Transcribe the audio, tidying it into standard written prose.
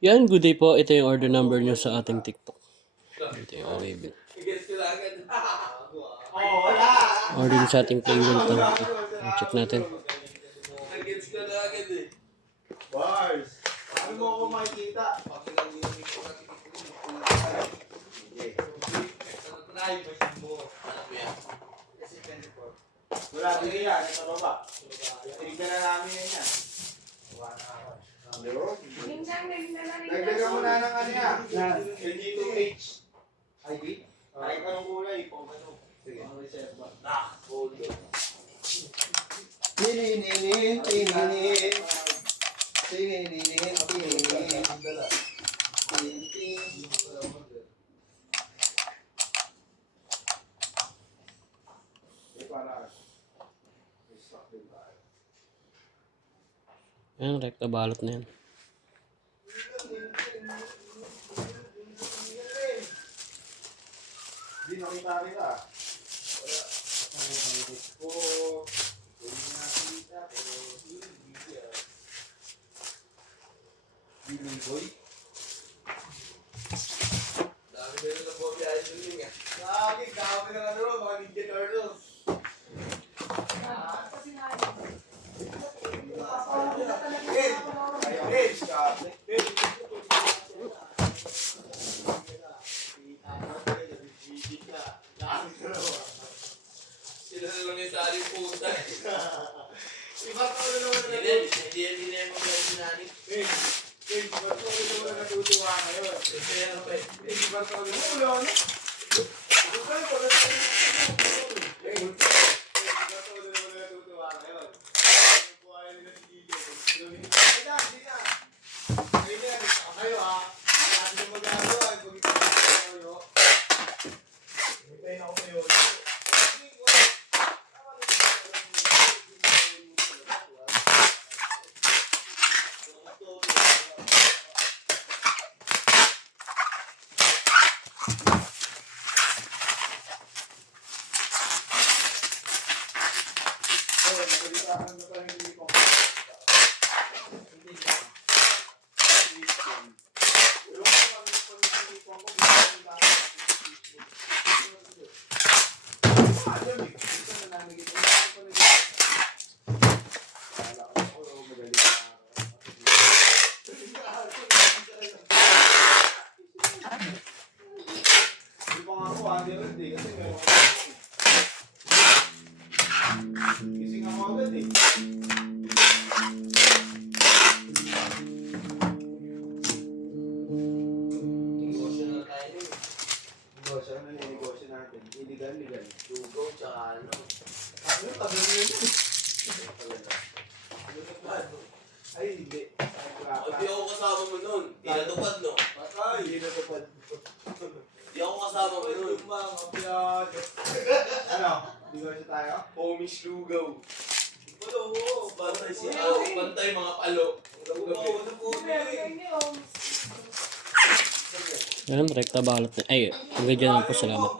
Yan, good day po. Ito yung order number nyo sa ating TikTok. Ito yung arrival. Order nyo sa ating playroom to. Check natin. Bars! Ano mo ako makikita? Wala din yan, ito baba. Tignan na namin yan. Nagdagan mo na ng ano yan. LG2H. ID? Kahit anong kulay, pang ano. Sige. Tininin, tininin. Tininin, tininin. Ayan, rekta balot na yan. Hindi nakita kita. Boy. Dami meron na po biyahe dun nga. Dami na nga doon, mga Ninja Turtles. Sila na lang yung sari puta. Iba ka ulo naman na hindi yan mag-gawin sinani. Iba ka ulo naman natutuwa ngayon. Iba ka ulo naman. Gising ako agad eh. Negosyo na tayo eh. Negosyo na negosyo natin. Illegal. Lugaw tsaka ano. Ano yung tagal nyo yun? Ay hindi. Hindi ako kasama mo nun. Tinatupad no? Patay. Tinatupad. Hindi ako kasama mo nun. Ano? Negosyo tayo? Homies lugaw. Bantay siya. Bantay mga palo. Ayan, rekta balot na. Ay, hanggang dyan lang po. Salamat.